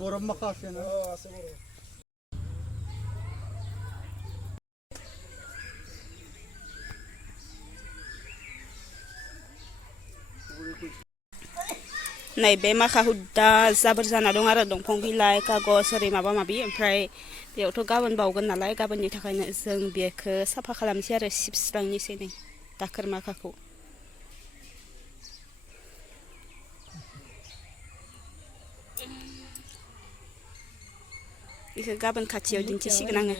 বৰফ মাখা আছে না नैबे माखा हुद्दा जाबोर जाना दं आरो दंफां बिलाइ कागज ओरै माबा माबि ओमफ्राय बेयावथ' गाबोन बावगोन नालाय गाबोननि थाखायनो जों बेखौ साफा खालामनोसै आरो सिबस्रांनोसै नै दाखोर माखाखौ बेखौ गाबोन खाथियाव दिन्थिसिगोन आङो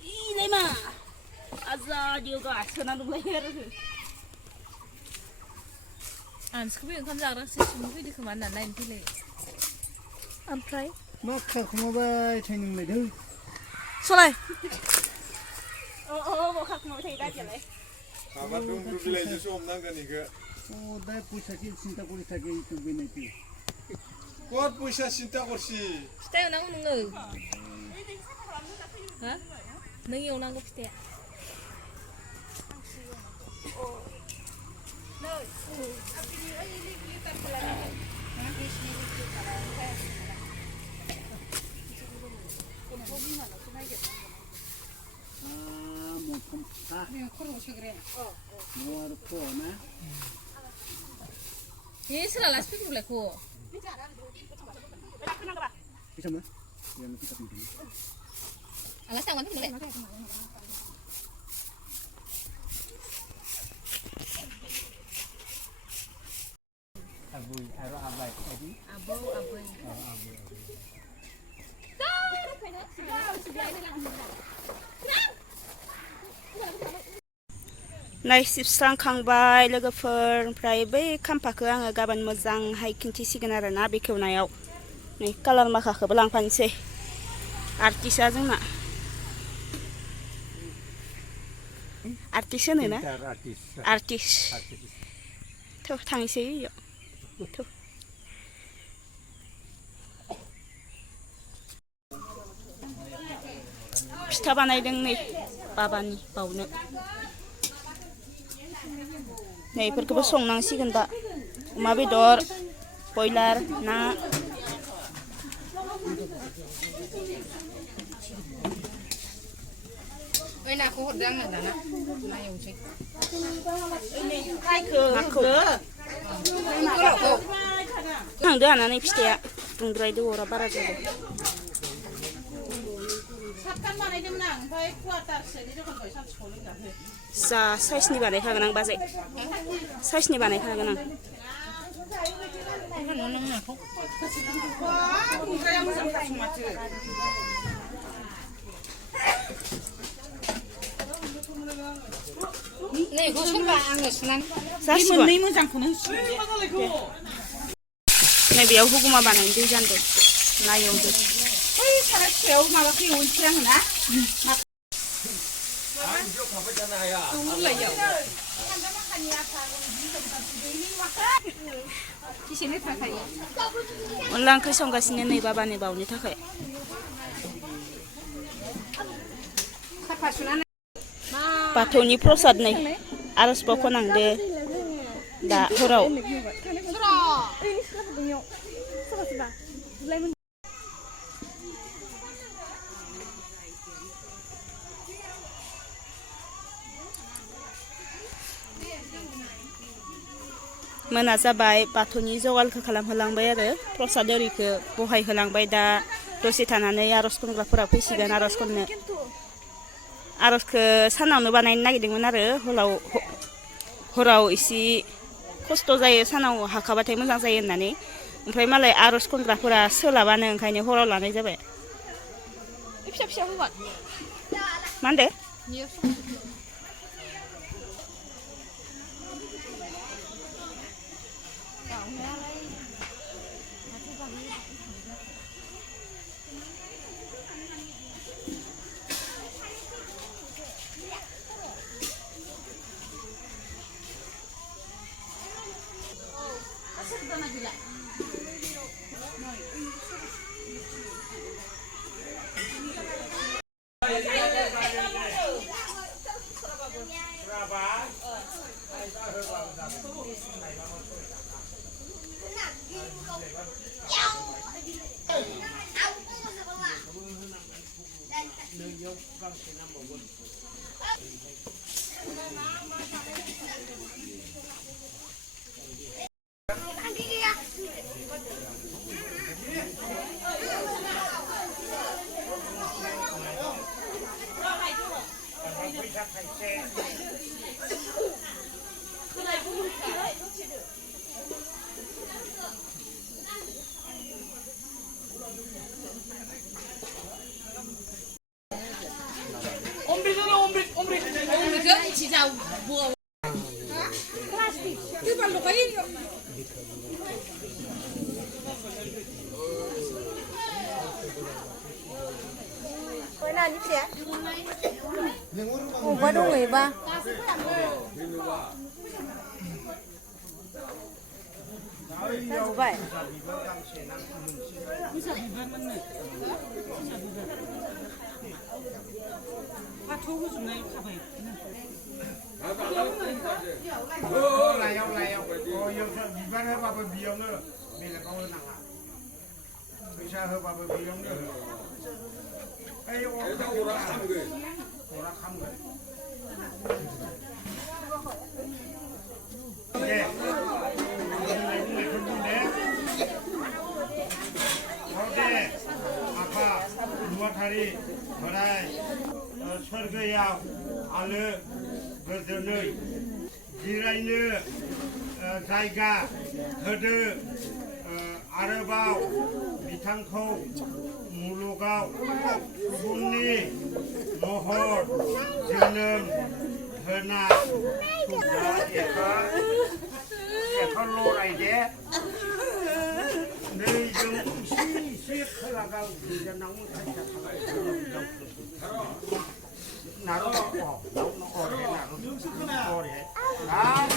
Ini mah, azal juga, senang dulu ya. Sekarang yang kamu jaga sih, semua itu kemana lain pilih. Ompray. Maka kemana training lagi? Soleh. Oh, mau kak mau tidak aja lah. Kabar dulu pilih aja sih om nangga nih ke. Oh, dah pusat cinta kuri sakit itu benci. Kuat pusat cinta kursi. Stay nang nunggu. Hah? Nung yung nang gusto ya? Ini selalu aspek boleh ko. Bisa mah? Yang kita tinggal. Alas tangan tu boleh. Abu, abai tadi. Abu. Naik सिबस्रांखांबाय लोगोफोर ओमफ्राय बै खाम्फाखौ आङो गाबोन मोजांहाय खिन्थिसिगोन आरो ना बेखेवनायाव नै कालार माखाखौबो लांफानोसै आर्टिस्टआ जोंना आर्टिस्ट होनो ना आर्टिस्ट थ' थांसै इयाव थ' फिथा बानायदों नै बाबानि बावनो नै इफोरखौबो संनांसिगोन दा अमा बेदर बयलार ना Oi nak aku hordang ada nak, nak yang cek. नाखौ थांदो हानानै फिथाइया दुंद्रायदो अरा बारा जादों जा साइसनि बानायखागोन आं बाजै साइसनि बानायखागोन आं Nih, gue suka angin sunan. जासिगोन नै बेयाव हुगुमा बानायनो दै जानदों ना एवदो अनला ओंख्रि संगासिनो नै बाबानि बावनि थाखाय बाथौनि प्रसाद नै आर'जबो खननांदो दा हराव मोना जाबाय बाथौनि जगालखौ खालामहोलांबाय आरो प्रसाद ओरिखौ बहायहोलांबाय दा दसे थानानै आर'ज खनग्राफोरा फैसिगोन आर'ज खननो आर'जखौ सानावनो बानायनो नागिरदोंमोन आरो हराव एसे खस्थ' जायो सानाव हाखाबाथाय मोजां जायो होननानै ओमफ्राय मालाय आर'ज खनग्राफोरा सोलाबानो ओंखायनो हराव लानाय जाबाय फिसा फिसा होबाय मा होनदो Ủa đâu người ba sao vậy 비반 해봐봐 비용을 내가 거울 나가 의사 해봐봐 비용을 에이 오락하는 거야 오락하는 거야 예 거기 아까 누아타리 보라이 설거야 알르 गोजोनै जिरायनो जायगा होदो आरोबाव बिथांखौ मुलुगाव सुबुंनि महर जोनोम होना एखौ लरायदे नै जों इसे खोलागाव गोजानावनो खाथिया थाबाय 나로 오래 나로 오래 아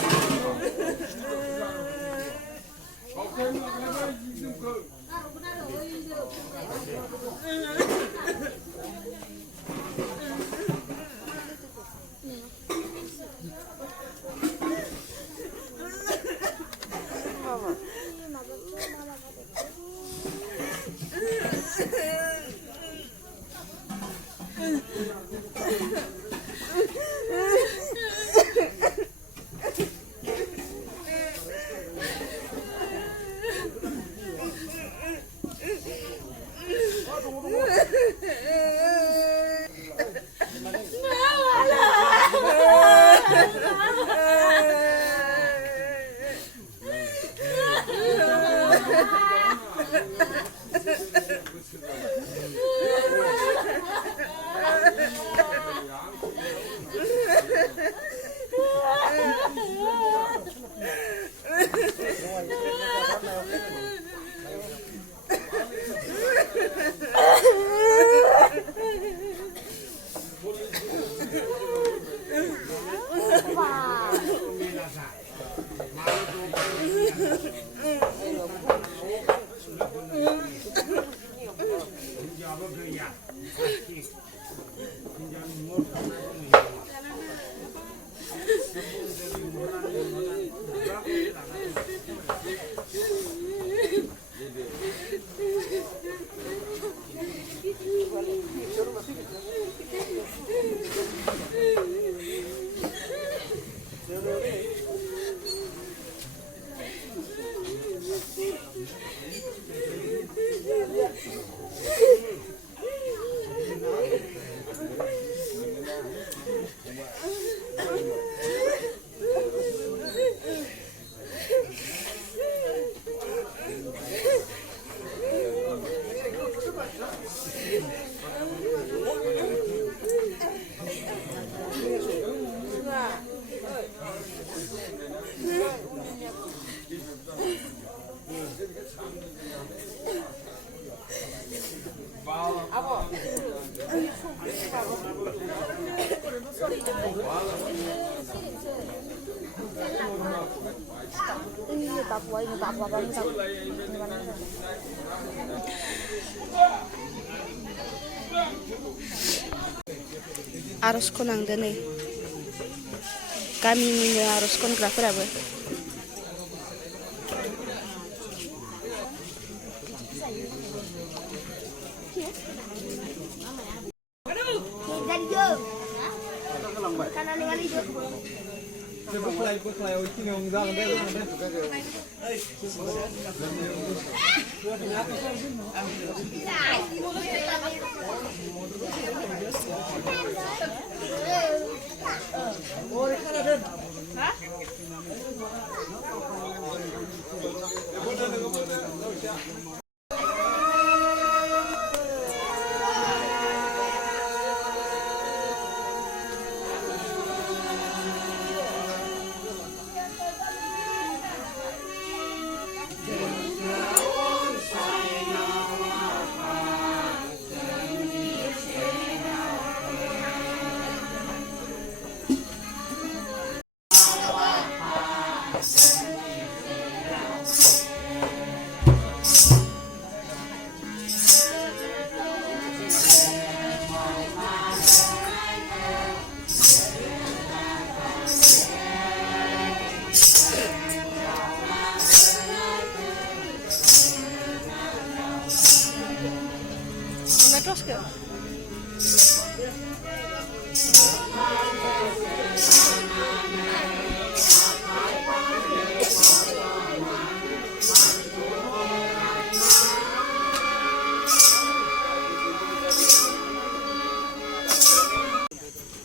Ini Papua kan Arus konangdo नै गामिनिनो आरज खनग्राफोराबो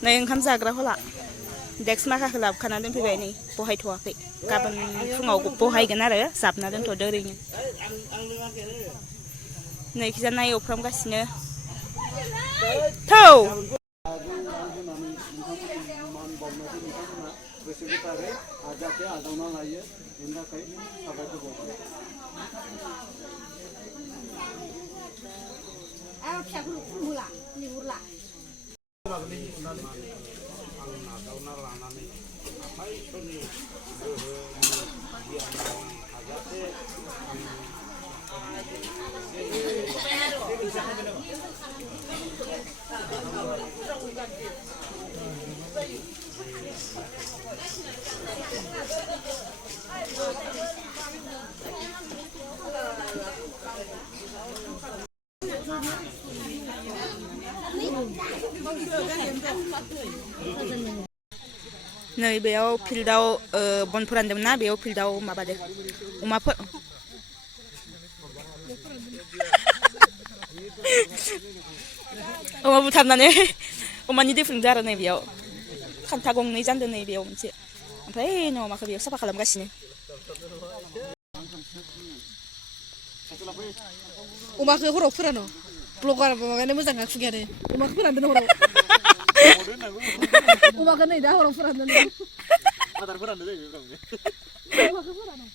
नै ओंखाम जाग्राफोरा डेक्स माखाखौ लाबोखाना दोनफैबाय नै बहायथ'वाखै गाबोन फुङाव बहायगोन आरो जाबना दोनथ'दो ओरैनो नैखिजा नाय एवफ्रामगासिनो थौ नाजावना लानानै आखाइफोरनि गोहो गियान हाजासे नै बेयाव फिल्डआव बन फोरानदोंमोन ना बेयाव फिल्डआव माबादो अमाफोर अमा बुथारनानै अमानि दै फुदुंदों आरो नै बेयाव खान्था गंनै जानदों नै बेयाव मोनसे ओमफ्राय नै अमाखौ बेयाव साफा खालामगासिनो अमाखौ हराव फोरानो ब्लगार माबानो मोजां खुगायानो अमाखौ फोरानदों हराव अमाखौ नै दा हराव फोरानदों आदार फोरानदों जायो अमाखौ फोरानो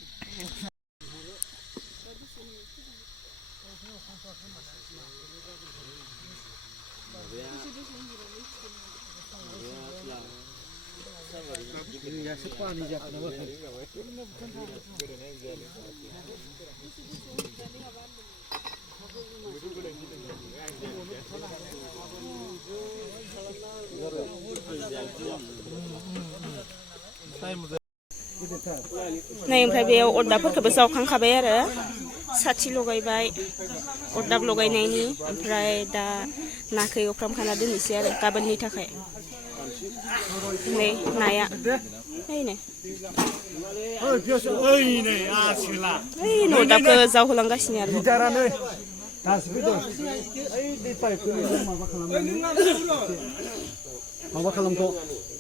नै ओमफ्राय बेयाव अरदाबफोरखौबो जावखांखाबाय आरो साथि लगायबाय अरदाब लगायनायनि ओमफ्राय दा नाखौ एवफ्रामखाना दोननोसै आरो गाबोननि थाखाय नै नाया ओइनै अरदाबखौ जावहोलांगासिनो आरो माबा खालामथ'